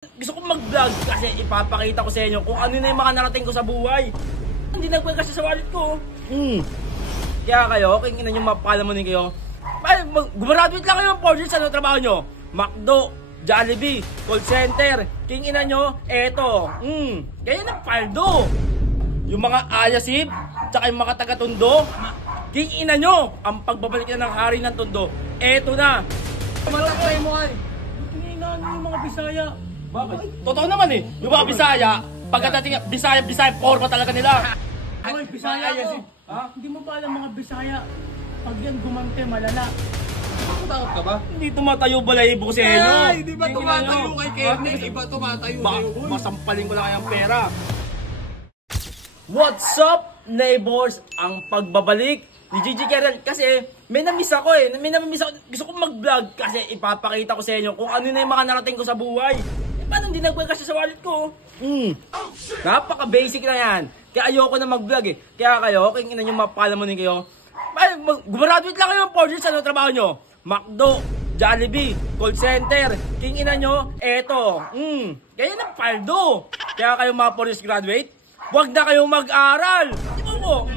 Gusto kong mag-vlog kasi ipapakita ko sa inyo kung ano na yung mga narating ko sa buhay. Hindi nagpag kasi sa wallet ko. Kaya kayo, kung ina nyo mapakalamunin kayo, gumraduate lang kayo ng 4 years, ano trabaho nyo? McDo, Jollibee, call center, king ina nyo, eto. Kaya ng paldo. Yung mga ayasib, tsaka yung mga taga-Tondo, king ina nyo, ang pagbabalik na ng hari ng Tondo, eto na. Malakay mo ay. Tingnan yung mga Bisaya. Bakit? Totoo naman eh. Yung mga Bisaya, pagkatating Bisaya, forma talaga nila. Ay, Bisaya ko. Ha? Hindi mo ba alam mga Bisaya? Pag yan gumante, malala. Takot ka ba? Hindi tumatayo balahibo ko sa inyo. Ay, hindi ba tumatayo kay Kernel? Iba tumatayo sa'yo. Masampalin ko lang kayang pera. What's up, neighbors? Ang pagbabalik ni Gigi Kernel. Kasi may namiss ako eh. Gusto kong mag-vlog kasi ipapakita ko sa inyo kung ano na yung mga narating ko sa buhay. Paano hindi nag-vlog kasi sa wallet ko? Napaka-basic na yan. Kaya ayoko na mag-vlog eh. Kaya kayo, kung ina nyo mapakalamunin kayo, gumraduate lang kayo ng 4 years, ano trabaho nyo? McDo, Jollibee, call center, king ina nyo, eto. Kaya ng paldo. Kaya kayo mga 4 years graduate, huwag na kayong mag-aral. Di ba mo?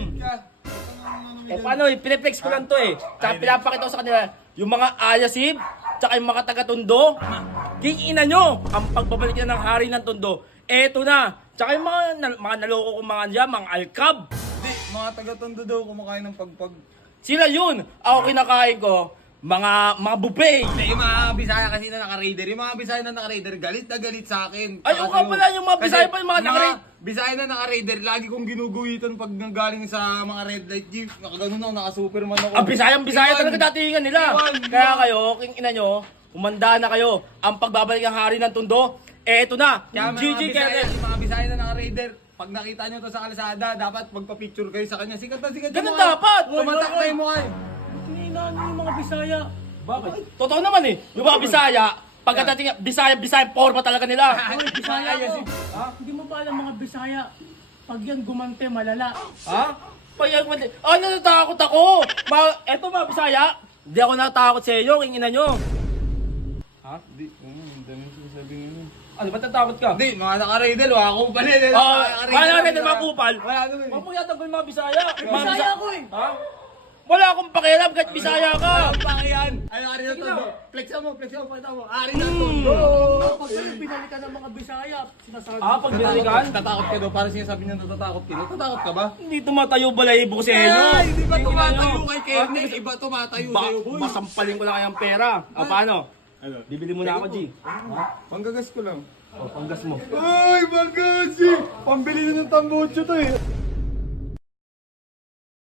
Paano eh, piniplex ko lang to eh. Tsaka pinapakita ko sa kanila, yung mga ayasib, tsaka yung mga taga-Tondo, king ina nyo, ang pagbabalik na ng hari ng Tondo, eto na. Tsaka yung mga naloko kong mga alkab. Hindi, mga taga-Tondo daw kumakain ng pagpag. Sila yun. Ako kinakain ko, mga buffet. Hindi, yung mga Bisaya kasi na naka-raider. Yung mga Bisaya na naka-raider, galit na galit sa akin. Ay, oo nga pala, yung mga Bisaya pa yung mga naka-raider. Bisaya na naka-raider, lagi kong ginuguhitan pag galing sa mga red light jeep. Nakaganon ako, naka-superman ako. Ang Bisaya talaga datingan nila. Kaya kayo, king ina nyo, umanda na kayo. Ang pagbabalik ng hari ng Tondo, eto na. Kaya Gigi Kernel. yung mga Bisaya na naka-raider, pag nakita nyo to sa kalsada, dapat magpa-picture kayo sa kanya. Sikat na sikat. Ganun dapat. Tumatakbay mo ay. Tingnan yung mga Bisaya. Bakit? Totoo naman eh. Yung mga Bisaya, pagkatating Bisaya, forma talaga nila. Ay, Bisaya ko. Hindi mo ba alam mga Bisaya? Pag yan gumante, malala. Ha? Payag mo din. Natatakot ako. Eto mga Bisaya, hindi ako natatakot sa iyo, king ina nyo. Ha? Hindi. Dami ko sabihin nyo. Ano, ba't natakot ka? Hindi, mga naka-raider, wala akong palit. Wala na rin mga kupal. Wala naman. Huwag mo yatag ko yung mga Bisaya. Bisaya ko eh. Ha? Wala akong pakialam kahit Bisaya ka. Ang pangayan. Ay, ari na Tondo. Flexa mo, pakita mo. Ari na Tondo. Pag pinalikan ng mga Bisaya, sinasabi. Pag binalikan? Tatakot ka daw, para sinasabi niya natatakot ka. Natatakot ka ba? Hindi tumatayo balahibo ko sa inyo. Ay, hindi ba tumatayo kay Kernel? Iba tumatayo sa'yo, boy. Masampalin ko lang kayang pera. Paano? Ano? Bibili mo na ako, G. Panggagas ko lang. Panggas mo. Ay, panggas! Pambili na ng tambocho to eh.